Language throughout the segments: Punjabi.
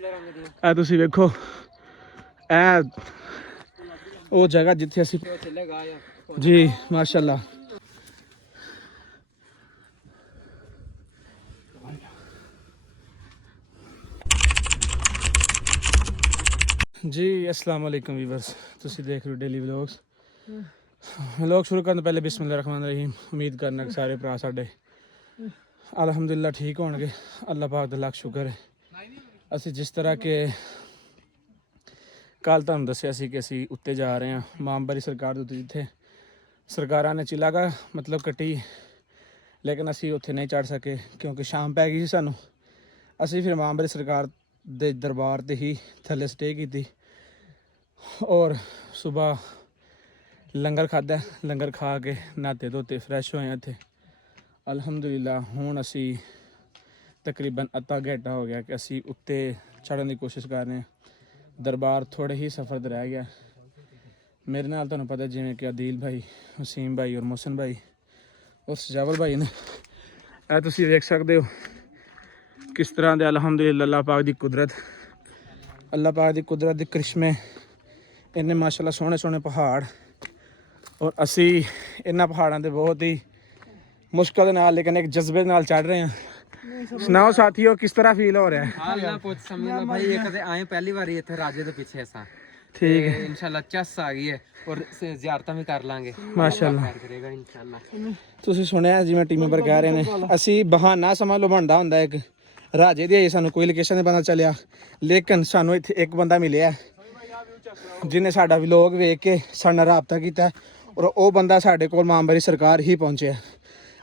ਇਹ ਤੁਸੀਂ ਵੇਖੋ ਇਹ ਉਹ ਜਗ੍ਹਾ ਜਿੱਥੇ ਅਸੀਂ ਜੀ ਮਾਸ਼ਾਅੱਲਾ जी अस्सलाम वालेकुम व्यूअर्स तुसी देख रहे हो डेली व्लॉग्स व्लॉग शुरू करने पहले बिस्मिल्लाहिर्रहमानिर्रहीम उम्मीद करना कि सारे भरा साडे अलहमदुलिल्लाह ठीक होणगे अल्लाह पाक दा लख शुक्र है असी जिस तरह के कल तुहानूं दस्सिया सी कि असी उत्ते जा रहे हैं मामबरी सरकार दे उत्ते जिथे सरकारां ने चिलागा मतलब कट्टी लेकिन असी उत्थे नहीं चढ़ सके क्योंकि शाम पै गई सी सानूं असी फिर मामबरी सरकार दे दरबार ते ही थल्ले स्टे की और सुबह लंगर खादा लंगर खा के नहाते धोते फ्रैश होए इत्थे अलहमदुलिल्लाह हुण असी तकरीबन अद्धा घंटा हो गया कि असी उत्ते चढ़न की कोशिश कर रहे हैं दरबार थोड़े ही सफ़र रह गया मेरे नाल तुहानूं पता जिवें कि अदील भाई वसीम भाई और मोहसिन भाई और सजावल भाई ने ਇਹ ਤੁਸੀਂ ਵੇਖ ਸਕਦੇ ਹੋ किस तरह के अलहमदुलिल्लाह अल्लाह पाक की कुदरत अल्लाह पाक की कुदरत के करिश्मे इन्ने माशाल्लाह सोहने सोहने पहाड़ और असी इन्हां पहाड़ों के बहुत ही मुश्किल नाल लेकिन एक जज्बे नाल चढ़ रहे हैं सुनाओ साथियों किस तरह फील हो रहा है हाल ना पूछ समझ लो भाई ये कदे आए पहली बार इत्थे राजे दे पीछे असां ठीक है इंशाल्लाह चस आ गई है और ज़ियारतां भी कर लांगे माशाल्लाह करेगा इंशाल्लाह ਤੁਸੀਂ ਸੁਣਿਆ ਜਿਵੇਂ ਟੀਮ ਮੈਂਬਰ ਕਹਿ ਰਹੇ ਨੇ ਅਸੀਂ ਬਹਾਨਾ ਸਮਾਂ ਲੋ ਬਣਦਾ ਹੁੰਦਾ ਇੱਕ ਰਾਜੇ ਦੀ ਸਾਨੂੰ ਕੋਈ ਲੋਕੇਸ਼ਨ ਨਹੀਂ ਪਤਾ ਚੱਲਿਆ ਲੇਕਿਨ ਸਾਨੂੰ ਇੱਥੇ ਇੱਕ ਬੰਦਾ ਮਿਲਿਆ ਜਿਹਨੇ ਸਾਡਾ ਵਲੌਗ ਵੇਖ ਕੇ ਸਾਡੇ ਨਾਲ ਰਾਬਤਾ ਕੀਤਾ ਔਰ ਉਹ ਬੰਦਾ ਸਾਡੇ ਕੋਲ ਮਾਮਬਰੀ ਸਰਕਾਰ ਹੀ ਪਹੁੰਚਿਆ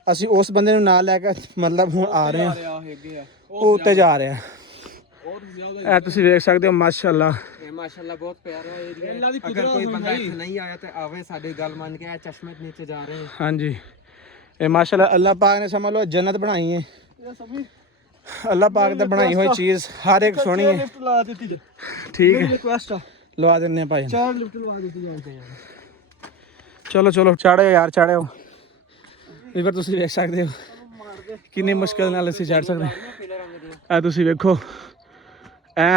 ਅਸੀਂ ਉਸ ਬੰਦੇ ਨੂੰ ਨਾਲ ਲੈ ਕੇ ਮਤਲਬ ਹੁਣ ਆ ਰਹੇ ਹਾਂ ਉਹ ਉੱਤੇ ਜਾ ਰਿਹਾ ਇਹ ਤੁਸੀਂ ਵੇਖ ਸਕਦੇ ਹੋ ਮਾਸ਼ਾਅੱਲਾ माशाल्लाह बहुत प्यारा एरिया है अगर कोई बंदा इत्थे नहीं आया तो आवे साडी गल मान के चश्मे के नीचे जा रहे हैं हाँ जी ये माशाल्लाह अल्लाह पाक ने समझ लो जन्नत बनाई है अल्लाह पाक ने बनाई हुई चीज़ हर एक सोनी है ठीक है लवा देने भाई चलो चलो चढ़े यार चढ़े इधर तुसी देख सकते हो कितनी मुश्किल नाल असीं चढ़ सकते हैं तुसी वेखो ए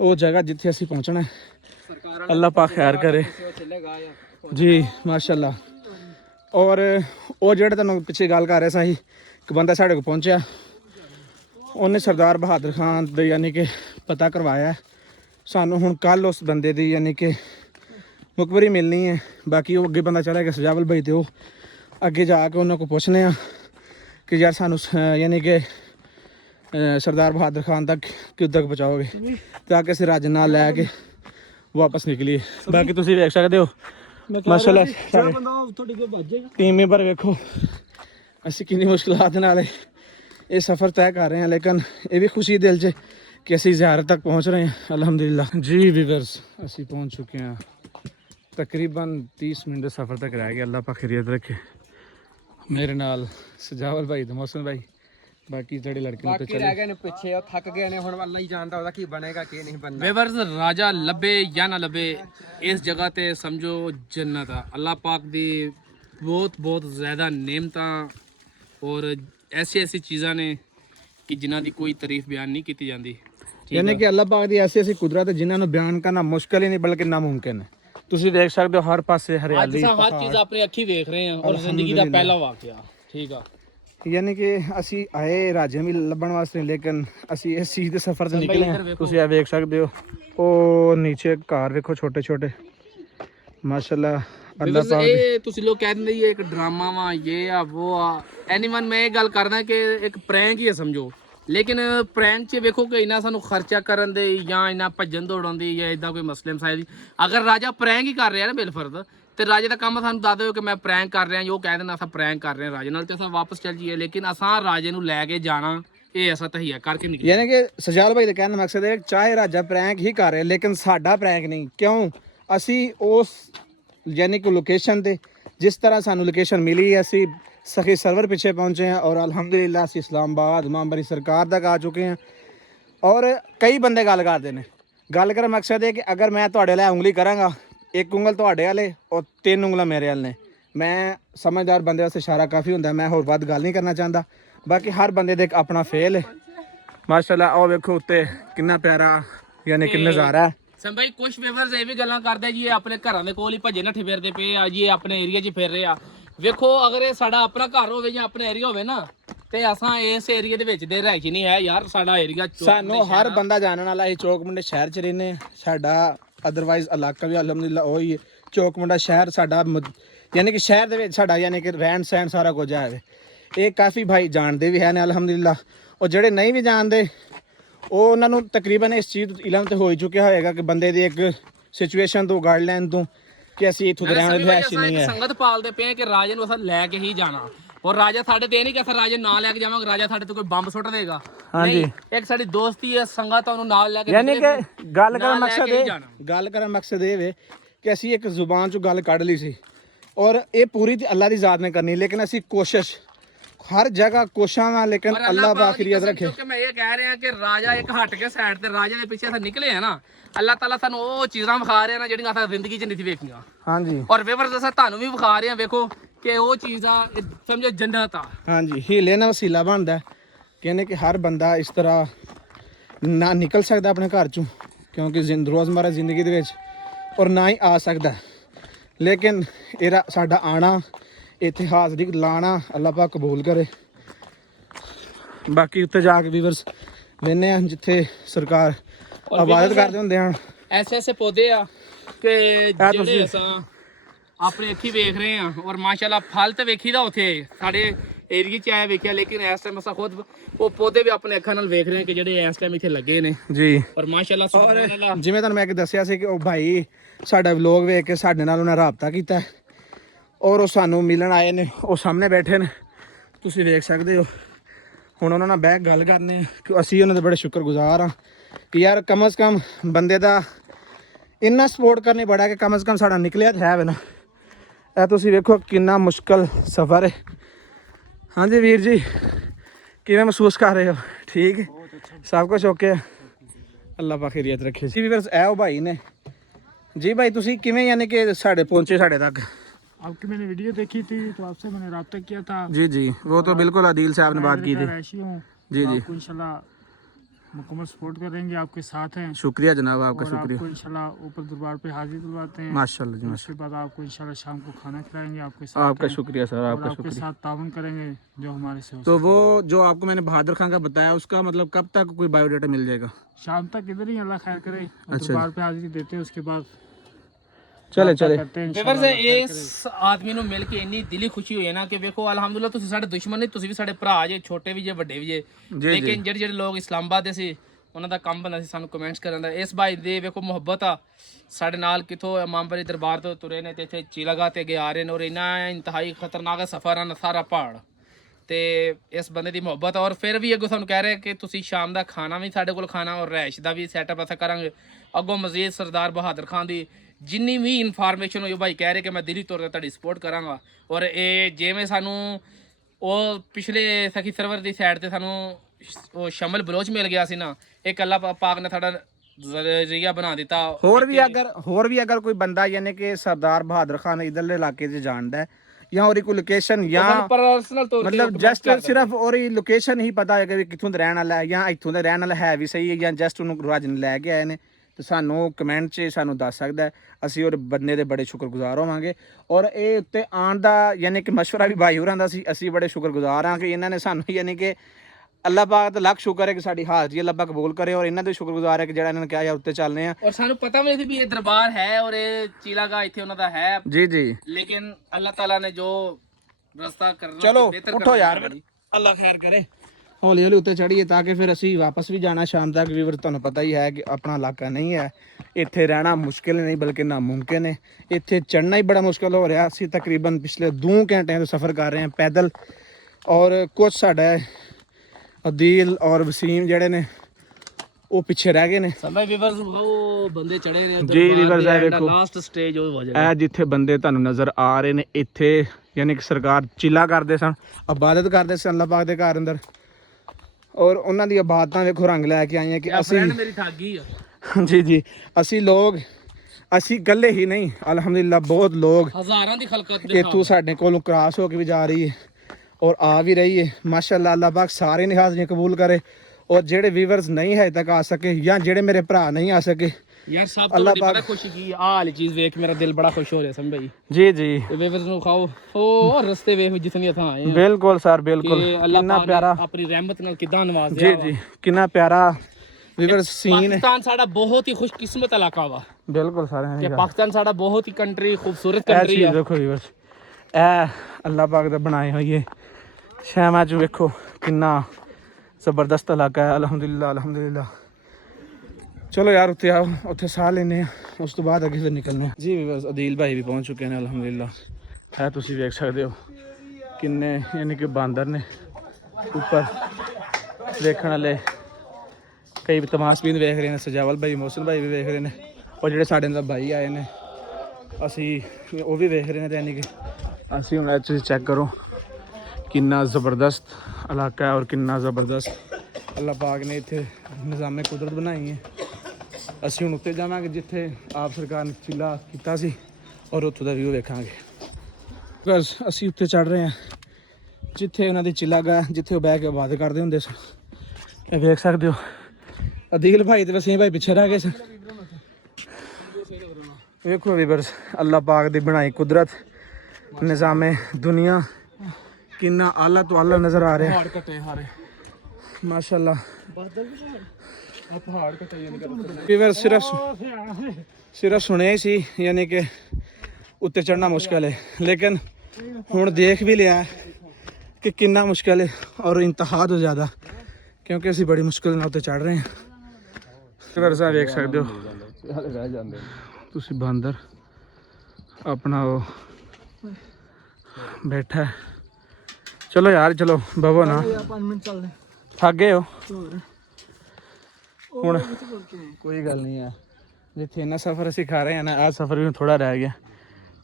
वो जगह जिथे असी पहुँचना है अल्लाह पाक खैर करे जी माशाल्लाह और वो जेह्ड़े तुहानूं पिछे गल कर रहे सी एक बंदा साढ़े को पहुँचा उन्हें सरदार बहादुर खान दे यानी कि पता करवाया सानू हुण कल उस बंदे दी यानी कि मुखबरी मिलनी है बाकी वो अगे बंदा चला गया सजावल भाई तो अगे जाके उन्होंने को पुछने कि यार सानू यानी कि सरदार बहादुर खान तक किद तक पहुँचाओगे ताकि असीं राजे नाल लै के वापस निकलीए बाकी तुसीं देख सकते हो माशाल्लाह टीम मेंबर वेखो असीं किन्नी मुश्किलात नाल ये सफ़र तय कर रहे हैं लेकिन ये भी खुशी दिल च कि असीं ज़ियारत तक पहुँच रहे हैं अल्हम्दुलिल्लाह जी व्यूअर्स असीं पहुँच चुके हैं तकरीबन 30 मिनट सफ़र तक रह गया अल्लाह पाक खैरियत रखे मेरे नाल सजावल भाई तो मोहसिन भाई बाकी ਜਿਹੜੇ ਲੜਕੇ ਉੱਤੇ ਚਲੇ गए ने पीछे और थक गए ने हुण अल्लाह ही जानदा ओदा की बनेगा की नहीं बनना बेवर्स राजा लबे या ना लबे इस जगह ते समझो जन्नत आ अल्लाह पाक दी बहुत बहुत ज़्यादा नेमतां और ऐसी ऐसी चीज़ां ने कि जिन्हां दी कोई तारीफ बयान नहीं की जाती यानी कि अल्लाह पाक दी ऐसी ऐसी कुदरत है जिन्हां नूं बयान करना मुश्किल ही नहीं बल्कि नामुमकिन है तुसीं देख सकते हो हर पासे हरियाली हर चीज़ अपनी अखी देख रहे हैं और जिंदगी का पहला वाकया ठीक है यानी कि असी आए राजे भी लभण वास्ते लेकिन असी इस चीज़ के सफ़र से निकले हैं तुसीं ये देख सकते हो ओ नीचे घर देखो छोटे छोटे माशाल्लाह अल्लाह पाक तुसीं लोग कह दिंदे ये एक ड्रामा वा ये आ वो आ एनीवन मैं ये गल करदा कि एक प्रैंक ही है समझो लेकिन प्रैंक च वेखो कि इन्ना सानू खर्चा करन दे या इन्ना भजन दौड़न दी या इदा कोई मसले मसाइल अगर राजा प्रैंक ही कर रहा है ना बिलफर्द तो राजे का काम सानू दस दो कि मैं प्रैंक कर रहा जो कह देना अस प्रैंक कर रहे हैं राजे नाल ते असां वापस चल जाइए लेकिन असां राजे नू लैके जाना ये ऐसा तहिया करके निकले यानी कि सजाल भाई का कहने का मकसद है चाहे राजा प्रैंक ही कर रहे लेकिन साडा प्रैंक नहीं क्यों असी उस यानी कि लोकेशन ते जिस तरह सानू लोकेशन मिली है असी सखी सरवर पीछे पहुँचे हैं और अलहमदुलिल्लाह असी इस्लामाबाद मामबरी सरकार तक आ चुके हैं और कई बंदे गल करते हैं गल कर मकसद है कि अगर मैं तुहाडे लै उंगली करांगा एक उंगल तुहाडे वाले और 3 उंगलां मेरे वाले ने मैं समझदार बंदे वास्ते इशारा काफ़ी होंदा मैं होर वध गल नहीं करना चाहता बाकी हर बंदे दे अपना फेल है ਮਾਸ਼ਾਅੱਲਾ। ਉਹ ਵੇਖੋ ਉੱਤੇ ਕਿੰਨਾ ਪਿਆਰਾ ਯਾਨੀ ਕਿ ਨਜ਼ਾਰਾ ਹੈ। ਸੰਭਾਈ ਕੁਝ ਵੀਵਰਸ ਇਹ ਵੀ ਗੱਲਾਂ ਕਰਦੇ ਜੀ ਇਹ ਆਪਣੇ ਘਰਾਂ ਦੇ ਕੋਲ ਹੀ ਭੱਜੇ ਨੱਠੇ ਫਿਰਦੇ ਪਏ ਆ ਜੀ, ਇਹ ਆਪਣੇ ਏਰੀਆ 'ਚ ਫਿਰ ਰਹੇ ਆ। ਵੇਖੋ ਅਗਰ ਇਹ ਸਾਡਾ ਆਪਣਾ ਘਰ ਹੋਵੇ ਜਾਂ ਆਪਣਾ ਏਰੀਆ ਹੋਵੇ ਨਾ ਤੇ ਅਸਾਂ ਇਸ ਏਰੀਆ ਦੇ ਵਿੱਚ ਦੇ ਰਹਿ ਨਹੀਂ ਹੈ ਯਾਰ। ਸਾਡਾ ਏਰੀਆ ਸਾਨੂੰ ਹਰ ਬੰਦਾ ਜਾਣਨ ਵਾਲਾ ਇਹ ਚੌਕ ਮੁੰਡੇ ਸ਼ਹਿਰ 'ਚ ਰਹਿੰਦੇ। ਸਾਡਾ ਅਦਰਵਾਈਜ਼ ਇਲਾਕਾ ਵੀ ਅਲਹਮਦੁਲਿਲਾ ਉਹੀ ਹੈ। ਚੌਕ ਮੁੰਡਾ ਸ਼ਹਿਰ ਸਾਡਾ ਯਾਨੀ ਕਿ ਸ਼ਹਿਰ ਦੇ ਵਿੱਚ ਸਾਡਾ ਯਾਨੀ ਕਿ ਰਹਿਣ ਸਹਿਣ ਸਾਰਾ ਕੁਝ ਹੈ। ਇਹ ਕਾਫੀ ਭਾਈ ਜਾਣਦੇ ਵੀ ਹਨ ਅਲਹਮਦੁਲਿਲਾ। ਉਹ ਜਿਹੜੇ ਨਹੀਂ ਵੀ ਜਾਣਦੇ ਉਹ ਉਹਨਾਂ ਨੂੰ ਤਕਰੀਬਨ ਇਸ ਚੀਜ਼ ਤੋਂ ਇਲਮ ਤੇ ਹੋ ਹੀ ਚੁੱਕਿਆ ਹੋਏਗਾ ਕਿ ਬੰਦੇ ਦੀ ਇੱਕ ਸਿਚੁਏਸ਼ਨ ਤੋਂ ਗਾਈਡਲਾਈਨ ਤੋਂ ਕਿ ਅਸੀਂ ਇੱਥੋਂ ਦੇ ਰਹਿਣ ਵਾਲੇ ਰਹਿਸ਼ ਨਹੀਂ ਹੈ। ਸੰਗਤ ਪਾਲਦੇ ਪਏ ਕਿ ਰਾਜੇ ਨੂੰ ਅਸਾਂ ਲੈ ਕੇ ਹੀ ਜਾਣਾ। ਔਰ ਰਾਜਾ ਸਾਡੇ ਤੇ ਨਹੀਂ ਕਿ ਅਸਾਂ ਰਾਜੇ ਨਾਲ ਲੈ ਕੇ ਜਾਵਾਂਗੇ, ਰਾਜਾ ਸਾਡੇ ਤੇ ਕੋਈ ਬੰਬ ਸੁੱਟ ਦੇਗਾ। ਹਾਂਜੀ, ਇੱਕ ਸਾਡੀ ਦੋਸਤੀ ਹੈ, ਸੰਗਤ ਉਹਨੂੰ ਨਾਲ ਲੈ ਕੇ ਯਾਨੀ ਕਿ ਗੱਲ ਕਰਨ ਮਕਸਦ ਇਹ ਵੇ ਕਿ ਅਸੀਂ ਇੱਕ ਜ਼ੁਬਾਨ ਚੋਂ ਗੱਲ ਕੱਢ ਲਈ ਸੀ ਔਰ ਇਹ ਪੂਰੀ ਤੇ ਅੱਲਾ ਦੀ ਜ਼ਾਤ ਨੇ ਕਰਨੀ। ਲੇਕਿਨ ਅਸੀਂ ਕੋਸ਼ਿਸ਼ ਹਰ ਜਗ੍ਹਾ ਕੋਸ਼ਾਂ ਨਾਲ, ਲੇਕਿਨ ਅੱਲਾ ਬਾਖਰੀਅਤ ਰੱਖੇ। ਕਿਉਂਕਿ ਮੈਂ ਇਹ ਕਹਿ ਰਿਹਾ ਕਿ ਰਾਜਾ ਇੱਕ ਹਟ ਕੇ ਸਾਈਡ ਤੇ ਰਾਜੇ ਦੇ ਪਿੱਛੇ ਅਸੀਂ ਨਿਕਲੇ ਆ ਨਾ, ਅੱਲਾਹ ਤਾਲਾ ਸਾਨੂੰ ਉਹ ਚੀਜ਼ਾਂ ਵਿਖਾ ਰਿਹਾ ਨਾ ਜਿਹੜੀਆਂ ਅਸਾਂ ਜ਼ਿੰਦਗੀ 'ਚ ਨਹੀਂ ਵੇਖੀਆਂ। ਹਾਂਜੀ, ਔਰ ਵੇਵਰਸ ਅਸਾਂ ਤੁਹਾਨੂੰ ਵੀ ਵਿਖਾ ਰਹੇ ਆ। ਵੇਖੋ ਕਿ ਉਹ ਚੀਜ਼ਾਂ ਸਮਝੋ ਜੰਨਤ ਆ। ਹਾਂਜੀ, ਹੀਲੇ ਨਾਲ ਵਸੀਲਾ ਬਣਦਾ ਕਹਿੰਦੇ ਕਿ ਹਰ ਬੰਦਾ ਇਸ ਤਰ੍ਹਾਂ ਨਾ ਨਿਕਲ ਸਕਦਾ ਆਪਣੇ ਘਰ ਚੋਂ, ਕਿਉਂਕਿ ਰੋਜ਼ਮਰਾ ਜ਼ਿੰਦਗੀ ਦੇ ਵਿੱਚ ਔਰ ਨਾ ਹੀ ਆ ਸਕਦਾ। ਲੇਕਿਨ ਇਹਦਾ ਸਾਡਾ ਆਣਾ ਇੱਥੇ ਹਾਜ਼ਰੀ ਲਾਣਾ ਅੱਲਾਹ ਪਾਕ ਕਬੂਲ ਕਰੇ। ਬਾਕੀ ਉੱਤੇ ਜਾ ਕੇ ਵੀਵਰਸ ਵੇਖਦੇ ਆ ਜਿੱਥੇ ਸਰਕਾਰ ਇਬਾਦਤ ਕਰਦੇ ਹੁੰਦੇ ਹਨ। ਐਸੇ ਪੌਦੇ ਆ ਕਿ ਜਿਹੜੇ ਅਸਾਂ ਆਪਣੇ ਅੱਖੀ ਵੇਖ ਰਹੇ ਆ। ਔਰ ਮਾਸ਼ਾਅੱਲਾ ਫਲ ਤੇ ਵੇਖੀਦਾ ਉੱਥੇ ਸਾਡੇ ਏਰੀਏ 'ਚ ਆਇਆ ਵੇਖਿਆ, ਲੇਕਿਨ ਇਸ ਟਾਈਮ ਅਸਾਂ ਖੁਦ ਉਹ ਪੌਦੇ ਵੀ ਆਪਣੇ ਅੱਖਾਂ ਨਾਲ ਵੇਖ ਰਹੇ ਆ ਕਿ ਜਿਹੜੇ ਇਸ ਟਾਈਮ ਇੱਥੇ ਲੱਗੇ ਨੇ ਜੀ। ਔਰ ਮਾਸ਼ਾਅੱਲਾ ਸੁਭਾਨਅੱਲਾ। ਜਿਵੇਂ ਤੁਹਾਨੂੰ ਮੈਂ ਇੱਕ ਦੱਸਿਆ ਸੀ ਕਿ ਉਹ ਭਾਈ ਸਾਡਾ ਵਲੋਗ ਵੇਖ ਕੇ ਸਾਡੇ ਨਾਲ ਉਹਨਾਂ ਰਾਬਤਾ ਕੀਤਾ ਔਰ ਉਹ ਸਾਨੂੰ ਮਿਲਣ ਆਏ ਨੇ। ਉਹ ਸਾਹਮਣੇ ਬੈਠੇ ਨੇ, ਤੁਸੀਂ ਵੇਖ ਸਕਦੇ ਹੋ। ਹੁਣ ਉਹਨਾਂ ਨਾਲ ਬਹਿ ਗੱਲ ਕਰਨੇ ਕਿ ਅਸੀਂ ਉਹਨਾਂ ਦੇ ਬੜੇ ਸ਼ੁਕਰਗੁਜ਼ਾਰ ਹਾਂ ਕਿ ਯਾਰ ਕਮ ਅਜ਼ ਕਮ ਬੰਦੇ ਦਾ ਇੰਨਾ ਸਪੋਰਟ ਕਰਨੇ ਬੜਾ ਕਿ ਕਮ ਅਜ਼ ਕਮ ਸਾਡਾ ਨਿਕਲਿਆ ਤਾਂ ਹੈ ਵੇ ਨਾ। ਇਹ ਤੁਸੀਂ ਵੇਖੋ ਕਿੰਨਾ ਮੁਸ਼ਕਲ ਸਫ਼ਰ ਹੈ। ਹਾਂਜੀ ਵੀਰ ਜੀ, ਕਿਵੇਂ ਮਹਿਸੂਸ ਕਰ ਰਹੇ ਹੋ? ਠੀਕ ਸਭ ਕੁਝ ਓਕੇ? ਅੱਲਾ ਪਾਕ ਖੈਰੀਅਤ ਰੱਖੇ ਜੀ। ਵੀਰਸ ਇਹ ਉਹ ਭਾਈ ਨੇ जी। भाई तुसी किवें यानी कि साढ़े पहुंचे साढ़े तक? आपकी मैंने वीडियो देखी थी तो आपसे मैंने रब्ता किया था। जी जी, वो तो बिल्कुल आदिल साहब ने बात की थी। जी जी, आपको इंशाल्लाह मुकम्मल सपोर्ट करेंगे, आपके साथ हैं। शुक्रिया जनाब, आपका और शुक्रिया। आपको इंशाल्लाह ऊपर दरबार पे हाजिर दिलवाते हैं माशाल्लाह जी, उसके बाद आपको इंशाल्लाह शाम को खाना खिलाएंगे आपके साथ। आपका शुक्रिया सर, आपका आपके शुक्रिया। साथ ताउन करेंगे जो हमारे से हो तो वो जो आपको मैंने बहादुर खान का बताया उसका मतलब कब तक कोई बायोडाटा मिल जाएगा? शाम तक इधर ही अल्लाह खैर करे। अच्छा। दरबार पे हाजिरी देते हैं, उसके बाद चले चले। ਵੀਵਰਸ ਇਸ ਆਦਮੀ ਨੂੰ ਮਿਲ ਕੇ ਇੰਨੀ ਦਿਲੀ ਖੁਸ਼ੀ ਹੋਈ ਹੈ ਨਾ ਕਿ ਵੇਖੋ ਅਲਹਮਦੁਲਿਲਾ ਤੁਸੀਂ ਸਾਡੇ ਦੁਸ਼ਮਣ ਨਹੀਂ, ਤੁਸੀਂ ਵੀ ਸਾਡੇ ਭਰਾ ਜੇ, ਛੋਟੇ ਵੀ ਜੇ ਵੱਡੇ ਵੀ ਜੇ। ਲੇਕਿਨ ਜਿਹੜੇ ਲੋਕ ਇਸਲਾਮਾਬਾਦ ਦੇ ਸੀ ਉਹਨਾਂ ਦਾ ਕੰਮ ਬੰਦਾ ਸੀ ਸਾਨੂੰ ਕਮੈਂਟਸ ਕਰਨ ਦਾ। ਇਸ ਭਾਈ ਦੇ ਵੇਖੋ ਮੁਹੱਬਤ ਆ ਸਾਡੇ ਨਾਲ, ਕਿਥੋਂ ਇਮਾਮਬਾੜੀ ਦਰਬਾਰ ਤੋਂ ਤੁਰੇ ਨੇ ਤੇ ਇੱਥੇ ਚੀਲਾਗਾ ਤੇ ਅੱਗੇ ਆ ਰਹੇ ਨੇ। ਔਰ ਇੰਨਾ ਇੰਤਹਾਈ ਖਤਰਨਾਕ ਸਫ਼ਰ ਆ ਸਾਰਾ ਪਹਾੜ ਤੇ ਇਸ ਬੰਦੇ ਦੀ ਮੁਹੱਬਤ। ਔਰ ਫਿਰ ਵੀ ਅੱਗੋਂ ਸਾਨੂੰ ਕਹਿ ਰਹੇ ਕਿ ਤੁਸੀਂ ਸ਼ਾਮ ਦਾ ਖਾਣਾ ਵੀ ਸਾਡੇ ਕੋਲ ਖਾਣਾ ਔਰ ਰਹਿਸ਼ ਦਾ ਵੀ ਸੈਟਅਪ ਅਸਾਂ ਕਰਾਂਗੇ। ਅੱਗੋਂ ਮਜ਼ੀਦ ਸਰਦਾਰ ਬਹਾਦਰ ਖਾਨ ਦੀ ਜਿੰਨੀ ਵੀ ਇਨਫੋਰਮੇਸ਼ਨ ਹੋਈ ਭਾਈ ਕਹਿ ਰਹੇ ਕਿ ਮੈਂ ਦਿਲੀ ਤੌਰ ਤੇ ਤੁਹਾਡੀ ਸਪੋਰਟ ਕਰਾਂਗਾ। ਔਰ ਇਹ ਜਿਵੇਂ ਸਾਨੂੰ ਉਹ ਪਿਛਲੇ ਸਖੀ ਸਰਵਰ ਦੀ ਸਾਈਡ ਤੇ ਸਾਨੂੰ ਉਹ ਸ਼ਮਲ ਬਲੋਚ ਮਿਲ ਗਿਆ ਸੀ ਨਾ, ਇੱਕ ਅੱਲਾ ਪਾਕ ਨੇ ਸਾਡਾ ਜ਼ਰੀਆ ਬਣਾ ਦਿੱਤਾ। ਹੋਰ ਵੀ ਅਗਰ ਕੋਈ ਬੰਦਾ ਯਾਨੀ ਕਿ ਸਰਦਾਰ ਬਹਾਦਰ ਖਾਨ ਇਧਰਲੇ ਇਲਾਕੇ 'ਚ ਜਾਣਦਾ ਹੈ ਜਾਂ ਉਹਦੀ ਕੋਈ ਲੋਕੇਸ਼ਨ ਜਾਂ ਪਰਸਨਲ ਤੌਰ ਤੇ मतलब जस्ट सिर्फ और लोकेशन ही पता है कि कितों ਦਾ ਰਹਿਣ ਵਾਲਾ ਹੈ ਜਾਂ ਇੱਥੋਂ ਦਾ ਰਹਿਣ ਵਾਲਾ ਹੈ ਵੀ ਸਹੀ ਹੈ ਜਾਂ ਜਸਟ ਉਹਨੂੰ ਰਾਜ ਨੇ ਲੈ ਕੇ ਆਏ ਨੇ ਤੇ ਸਾਨੂੰ ਕਮੈਂਟ 'ਚ ਸਾਨੂੰ ਦੱਸ ਸਕਦਾ ਹੈ। ਅਸੀਂ ਉਹ ਬੰਦੇ ਦੇ ਬੜੇ ਸ਼ੁਕਰਗੁਜ਼ਾਰ ਹੋਵਾਂਗੇ। ਔਰ ਇਹ ਉੱਤੇ ਆਉਣ ਦਾ ਯਾਨੀ ਕਿ ਮਸ਼ਵਰਾ ਵੀ ਭਾਈ ਹੋਰਾਂ ਦਾ ਸੀ। ਅਸੀਂ ਬੜੇ ਸ਼ੁਕਰਗੁਜ਼ਾਰ ਹਾਂ ਕਿ ਇਹਨਾਂ ਨੇ ਸਾਨੂੰ ਯਾਨੀ ਕਿ ਅੱਲਾਹ ਪਾਕ ਦਾ ਲੱਖ ਸ਼ੁਕਰ ਹੈ ਕਿ ਸਾਡੀ ਹਾਜ਼ਰੀ ਅੱਲਾਹ ਪਾਕ ਕਬੂਲ ਕਰੇ। ਔਰ ਇਹਨਾਂ ਦੇ ਸ਼ੁਕਰਗੁਜ਼ਾਰ ਹੈ ਕਿ ਜਿਹੜਾ ਇਹਨਾਂ ਨੇ ਕਿਹਾ ਯਾਰ ਉੱਤੇ ਚੱਲਨੇ ਆ। ਔਰ ਸਾਨੂੰ ਪਤਾ ਵੀ ਨਹੀਂ ਸੀ ਵੀ ਇਹ ਦਰਬਾਰ ਹੈ ਔਰ ਇਹ ਚੀਲਾਗਾ ਇੱਥੇ ਉਹਨਾਂ ਦਾ ਹੈ। ਜੀ ਜੀ, ਲੇਕਿਨ ਅੱਲਾਹ ਤਾਲਾ ਨੇ ਜੋ ਰਸਤਾ ਕਰਨਾ ਚਲੋ ਬਿਹਤਰ ਉੱਠੋ ਯਾਰ, ਅੱਲਾਹ ਖੈਰ ਕਰੇ। ਹੌਲੀ ਹੌਲੀ ਉੱਤੇ ਚੜੀਏ ਤਾਂ ਕਿ ਫਿਰ ਅਸੀਂ ਵਾਪਸ ਵੀ ਜਾਣਾ ਸ਼ਾਮ ਤੱਕ। ਵੀਵਰ ਤੁਹਾਨੂੰ ਪਤਾ ਹੀ ਹੈ ਕਿ ਆਪਣਾ ਇਲਾਕਾ ਨਹੀਂ ਹੈ, ਇੱਥੇ ਰਹਿਣਾ ਮੁਸ਼ਕਿਲ ਨਹੀਂ ਬਲਕਿ ਨਾਮੁਮਕਿਨ ਹੈ। ਇੱਥੇ ਚੜ੍ਹਨਾ ਹੀ ਬੜਾ ਮੁਸ਼ਕਿਲ ਹੋ ਰਿਹਾ। ਅਸੀਂ ਤਕਰੀਬਨ ਪਿਛਲੇ 2 ਘੰਟਿਆਂ ਤੋਂ ਸਫ਼ਰ ਕਰ ਰਹੇ ਹਾਂ ਪੈਦਲ। ਔਰ ਕੁਝ ਸਾਡਾ ਅਦੀਲ ਔਰ ਵਸੀਮ ਜਿਹੜੇ ਨੇ ਉਹ ਪਿੱਛੇ ਰਹਿ ਗਏ ਨੇ। ਸਮੇਂ ਵੀਵਰਸ ਉਹ ਬੰਦੇ ਚੜੇ ਨੇ ਜੀ ਵੀਵਰਸ ਇਹ ਵੇਖੋ ਲਾਸਟ ਸਟੇਜ ਉਹ ਵਜਾ ਇਹ ਜਿੱਥੇ ਬੰਦੇ ਤੁਹਾਨੂੰ ਨਜ਼ਰ ਆ ਰਹੇ ਨੇ ਇੱਥੇ ਯਾਨੀ ਕਿ ਸਰਕਾਰ ਚਿਲਾ ਕਰਦੇ ਸਨ, ਇਬਾਦਤ ਕਰਦੇ ਸਨ ਅੱਲਾਹ ਪਾਕ ਦੇ ਘਰ ਅੰਦਰ। ਔਰ ਉਹਨਾਂ ਦੀ ਇਬਾਦਤਾਂ ਵੇਖੋ ਰੰਗ ਲੈ ਕੇ ਆਈਆਂ ਕਿ ਅਸੀਂ ਮੇਰੀ ਠਾਗੀ ਆ। ਜੀ ਜੀ, ਅਸੀਂ ਇਕੱਲੇ ਹੀ ਨਹੀਂ ਅਲਹਮਦੁਲਿਲਾ ਬਹੁਤ ਲੋਕ ਹਜ਼ਾਰਾਂ ਦੀ ਖਲਕਤ ਦੇ ਇੱਥੋਂ ਸਾਡੇ ਕੋਲੋਂ ਕ੍ਰਾਸ ਹੋ ਕੇ ਵੀ ਜਾ ਰਹੀ ਹੈ ਔਰ ਆ ਵੀ ਰਹੀ ਹੈ। ਮਾਸ਼ਾਅੱਲਾ ਅੱਲਾਹ ਪਾਕ ਸਾਰੇ ਨੇ ਹਾਜ਼ਰੀਆਂ ਕਬੂਲ ਕਰੇ। ਔਰ ਜਿਹੜੇ ਵੀਵਰਸ ਨਹੀਂ ਹੈ ਤੱਕ ਆ ਸਕੇ ਜਾਂ ਜਿਹੜੇ ਮੇਰੇ ਭਰਾ ਨਹੀਂ ਆ ਸਕੇ ਯਾਰ ਸਭ ਤੋਂ ਅੱਲਾਹ ਵੱਡੀ ਪਤਾ ਪਾਕ- ਖੁਸ਼ੀ ਕੀ ਆਹ ਵਾਲੀ ਚੀਜ਼ ਵੇਖ ਕੇ ਮੇਰਾ ਦਿਲ ਬੜਾ ਖੁਸ਼ ਹੋ ਰਿਹਾ ਸਮ ਭਾਈ ਜੀ ਜੀ ਤੇ ਵੇਵਰਸ ਨੂੰ ਖਾਓ ਉਹ ਰਸਤੇ ਵੇਖ ਜਿਤਨੀ ਥਾਂ ਆਏ ਆ ਬਿਲਕੁਲ ਸਰ ਬਿਲकुल ਕਿ ਅੱਲਾਹ ਕਿੰਨਾ ਪਾਕ ਨੇ ਪਿਆਰਾ ਆਪਣੀ ਰਹਿਮਤ ਨਾਲ ਕਿਦਾਂ ਨਵਾਜ਼ਿਆ ਜੀ ਜੀ ਕਿੰਨਾ ਪਿਆਰਾ ਵੀਵਰਸ ਸੀਨ ਹੈ ਪਾਕਿਸਤਾਨ ਸਾਡਾ ਬਹੁਤ ਹੀ ਖੁਸ਼ਕਿਸਮਤ ਇਲਾਕਾ ਵਾ ਬਿਲकुल ਸਾਰੇ ਕਿ ਪਾਕਿਸਤਾਨ ਸਾਡਾ ਬਹੁਤ ਹੀ ਕੰਟਰੀ ਖੂਬਸੂਰਤ ਇਹ ਕੰਟਰੀ ਚੀਜ਼ ਆ ਦੇਖੋ ਵੀਵਰਸ ਇਹ ਅੱਲਾਹ ਪਾਕ ਦਾ ਬਣਾਏ ਹੋਈਏ ਸ਼ਾਮਾਂ ਚ ਵੇਖੋ ਕਿੰਨਾ ਜ਼ਬਰਦਸਤ ਇਲਾਕਾ ਹੈ ਅਲਹਮਦੁਲਿਲਾ ਅਲਹਮਦੁਲਿਲਾ ਚਲੋ ਯਾਰ ਉੱਥੇ ਆਓ ਉੱਥੇ ਸਾਹ ਲੈਨੇ ਆ ਉਸ ਤੋਂ ਬਾਅਦ ਅੱਗੇ ਫਿਰ ਨਿਕਲਨੇ ਆ ਜੀ ਵੀਵਰਸ ਅਦੀਲ ਭਾਈ ਵੀ ਪਹੁੰਚ ਚੁੱਕੇ ਨੇ ਅਲਹਮਦੁਲਿਲਾ ਹੈ ਤੁਸੀਂ ਵੇਖ ਸਕਦੇ ਹੋ ਕਿੰਨੇ ਯਾਨੀ ਕਿ ਬਾਂਦਰ ਨੇ ਉੱਪਰ ਦੇਖਣ ਵਾਲੇ ਕਈ ਤਮਾਸ਼ਬੀਨ ਵੇਖ ਰਹੇ ਨੇ ਸਜਾਵਲ ਭਾਈ ਮੋਹਸਨ ਭਾਈ ਵੀ ਵੇਖ ਰਹੇ ਨੇ ਔਰ ਜਿਹੜੇ ਸਾਡੇ ਨਾਲ ਭਾਈ ਆਏ ਨੇ ਅਸੀਂ ਉਹ ਵੀ ਵੇਖ ਰਹੇ ਨੇ ਤੇ ਯਾਨੀ ਕਿ ਅਸੀਂ ਹੁਣ ਤੁਸੀਂ ਚੈੱਕ ਕਰੋ ਕਿੰਨਾ ਜ਼ਬਰਦਸਤ ਇਲਾਕਾ ਹੈ ਔਰ ਕਿੰਨਾ ਜ਼ਬਰਦਸਤ ਅੱਲਾਹ ਪਾਕ ਨੇ ਇੱਥੇ ਨਿਜ਼ਾਮੇ ਕੁਦਰਤ ਬਣਾਈ ਹੈ ਅਸੀਂ ਹੁਣ ਉੱਤੇ ਜਾਵਾਂਗੇ ਜਿੱਥੇ ਆਪ ਸਰਕਾਰ ਨੇ ਚਿੱਲਾ ਕੀਤਾ ਸੀ ਔਰ ਉੱਥੋਂ ਦਾ ਵਿਊ ਵੇਖਾਂਗੇ ਬਸ ਅਸੀਂ ਉੱਤੇ ਚੜ ਰਹੇ ਹਾਂ ਜਿੱਥੇ ਉਹਨਾਂ ਦੀ ਚਿੱਲਾ ਗਾ ਜਿੱਥੇ ਉਹ ਬਹਿ ਕੇ ਆਬਾਦ ਕਰਦੇ ਹੁੰਦੇ ਸਨ ਇਹ ਵੇਖ ਸਕਦੇ ਹੋ ਅਦੀਲ ਭਾਈ ਤੇ ਵਸੀਮ ਭਾਈ ਪਿੱਛੇ ਰਹਿ ਗਏ ਸਨ ਵੇਖੋ ਵੀਵਰਸ ਅੱਲਾਹ ਪਾਕ ਦੀ ਬਣਾਈ ਕੁਦਰਤ ਨਿਜ਼ਾਮੇ ਦੁਨੀਆ ਕਿੰਨਾ ਆਲਾ ਤੋਂ ਆਲਾ ਨਜ਼ਰ ਆ ਰਿਹਾ ਪਹਾੜ ਕੱਟੇ ਹਾਰੇ ਮਾਸ਼ਾਅੱਲਾ ਆ ਪਹਾੜ ਕੱਟੇ ਯਾਨੀ ਵੀਵਰ ਸਿਰਫ ਸੁਣਿਆ ਹੀ ਸੀ ਯਾਨੀ ਕਿ ਉੱਤੇ ਚੜਨਾ ਮੁਸ਼ਕਲ ਹੈ ਲੇਕਿਨ ਹੁਣ ਦੇਖ ਵੀ ਲਿਆ ਕਿ ਕਿੰਨਾ ਮੁਸ਼ਕਲ ਹੈ ਔਰ ਇੰਤਹਾ ਤੋਂ ਜ਼ਿਆਦਾ ਕਿਉਂਕਿ ਅਸੀਂ ਬੜੀ ਮੁਸ਼ਕਲ ਨਾਲ ਉੱਤੇ ਚੜ ਰਹੇ ਹਾਂ ਵੀਵਰ ਸਾਹਿਬ ਵੇਖ ਸਕਦੇ ਹੋ ਤੁਸੀਂ ਬਾਂਦਰ ਆਪਣਾ ਉਹ ਬੈਠਾ ਹੈ। ਚਲੋ ਯਾਰ ਚਲੋ ਬਵੋ ਨਾ 5 ਮਿੰਟ ਚੱਲਦੇ ਥੱਕ ਗਏ ਹੋ ਹੁਣ ਕੋਈ ਗੱਲ ਨਹੀਂ ਹੈ ਜਿੱਥੇ ਇੰਨਾ ਸਫ਼ਰ ਅਸੀਂ ਖਾ ਰਹੇ ਹਾਂ ਨਾ ਆਹ ਸਫ਼ਰ ਵੀ ਥੋੜਾ ਰਹਿ ਗਿਆ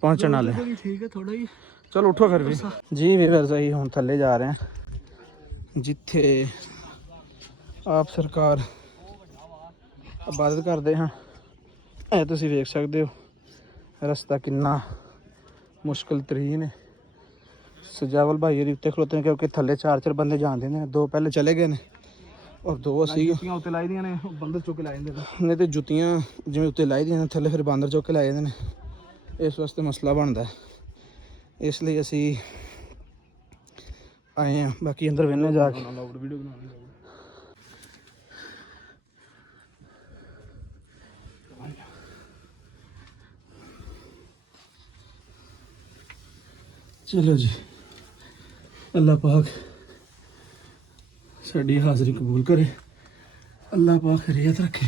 ਪਹੁੰਚਣ ਵਾਲੇ ठीक है थोड़ा ही ਚਲੋ ਉਠੋ ਫਿਰ ਵੀ ਜੀ ਵੀਵਰਸ ਅਸੀਂ ਹੁਣ ਥੱਲੇ ਜਾ ਰਹੇ ਹਾਂ ਜਿੱਥੇ ਆਪ ਸਰਕਾਰ ਇਬਾਦਤ ਕਰਦੇ ਹਾਂ ਇਹ ਤੁਸੀਂ ਵੇਖ ਸਕਦੇ ਹੋ ਰਸਤਾ ਕਿੰਨਾ ਮੁਸ਼ਕਲ ਤਰੀਨ ਹੈ ਸਜਾਵਲ ਭਾਈ ਇਹਦੇ ਉੱਤੇ ਖਲੋਤੇ ਨੇ ਕਿਉਂਕਿ ਥੱਲੇ 4 ਬੰਦੇ ਜਾਂਦੇ ਨੇ 2 ਪਹਿਲੇ ਚਲੇ ਗਏ ਨੇ ਔਰ 2 ਅਸੀਂ ਜੁੱਤੀਆਂ ਉੱਤੇ ਲਾਈ ਦੀਆਂ ਨੇ ਬੰਦਰ ਚੁੱਕ ਕੇ ਲਾਏ ਜਾਂਦੇ ਨੇ ਨਹੀਂ ਤੇ ਜੁੱਤੀਆਂ ਜਿਵੇਂ ਉੱਤੇ ਲਾਈ ਦੀਆਂ ਨੇ ਥੱਲੇ ਫਿਰ ਬਾਂਦਰ ਚੁੱਕ ਕੇ ਲਾਏ ਜਾਂਦੇ ਨੇ ਇਸ ਵਾਸਤੇ ਮਸਲਾ ਬਣਦਾ ਇਸ ਲਈ ਅਸੀਂ ਆਏ ਹਾਂ ਬਾਕੀ ਅੰਦਰ ਵੇਨੇ ਜਾ ਕੇ ਵੀਡੀਓ ਬਣਾਉਣੀ ਚਲੋ ਜੀ ਅੱਲਾਹ ਪਾਕ ਸਾਡੀ ਹਾਜ਼ਰੀ ਕਬੂਲ ਕਰੇ ਅੱਲਾਹ ਪਾਕ ਖੈਰੀਅਤ ਰੱਖੇ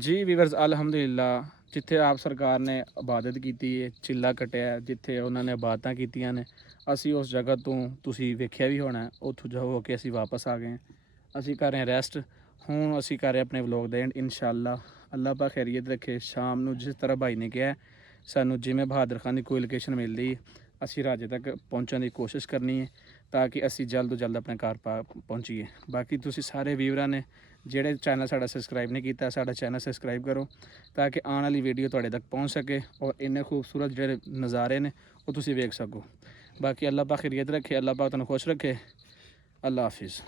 ਜੀ ਵੀਵਰਸ ਅਲਹਮਦੁਲਿਲਾ ਜਿੱਥੇ ਆਪ ਸਰਕਾਰ ਨੇ ਇਬਾਦਤ ਕੀਤੀ ਹੈ ਚਿੱਲਾ ਕਟਿਆ ਜਿੱਥੇ ਉਹਨਾਂ ਨੇ ਇਬਾਦਤਾਂ ਕੀਤੀਆਂ ਨੇ ਅਸੀਂ ਉਸ ਜਗ੍ਹਾ ਤੋਂ ਤੁਸੀਂ ਵੇਖਿਆ ਵੀ ਹੋਣਾ ਉੱਥੋਂ ਜਾ ਹੋ ਕੇ ਅਸੀਂ ਵਾਪਸ ਆ ਗਏ ਅਸੀਂ ਕਰ ਰਹੇ ਰੈਸਟ ਹੁਣ ਅਸੀਂ ਕਰ ਰਹੇ ਆਪਣੇ ਵਲੋਗ ਦਾ ਐਂਡ ਇਨਸ਼ਾਅੱਲਾ ਅੱਲਾਹ ਪਾਕ ਖੈਰੀਅਤ ਰੱਖੇ ਸ਼ਾਮ ਨੂੰ ਜਿਸ ਤਰ੍ਹਾਂ ਭਾਈ ਨੇ ਕਿਹਾ ਸਾਨੂੰ ਜਿਵੇਂ ਬਹਾਦਰ ਖਾਨ ਦੀ ਕੋਈ ਲੋਕੇਸ਼ਨ ਮਿਲਦੀ ਅਸੀਂ ਰਾਜੇ ਤੱਕ ਪਹੁੰਚਣ ਦੀ ਕੋਸ਼ਿਸ਼ ਕਰਨੀ ਹੈ ਤਾਂ ਕਿ ਅਸੀਂ ਜਲਦ ਤੋਂ ਜਲਦ ਆਪਣੇ ਘਰ ਪਹੁੰਚੀਏ ਬਾਕੀ ਤੁਸੀਂ ਸਾਰੇ ਵੀਵਰਾਂ ਨੇ ਜਿਹੜੇ ਚੈਨਲ ਸਾਡਾ ਸਬਸਕ੍ਰਾਈਬ ਨਹੀਂ ਕੀਤਾ ਸਾਡਾ ਚੈਨਲ ਸਬਸਕ੍ਰਾਈਬ ਕਰੋ ਤਾਂ ਕਿ ਆਉਣ ਵਾਲੀ ਵੀਡੀਓ ਤੁਹਾਡੇ ਤੱਕ ਪਹੁੰਚ ਸਕੇ ਔਰ ਇੰਨੇ ਖੂਬਸੂਰਤ ਜਿਹੜੇ ਨਜ਼ਾਰੇ ਨੇ ਉਹ ਤੁਸੀਂ ਵੇਖ ਸਕੋ ਬਾਕੀ ਅੱਲਾਹ ਪਾਕ ਖੈਰੀਅਤ ਰੱਖੇ ਅੱਲਾਹ ਪਾਕ ਤੁਹਾਨੂੰ ਖੁਸ਼ ਰੱਖੇ ਅੱਲਾਹ ਹਾਫਿਜ਼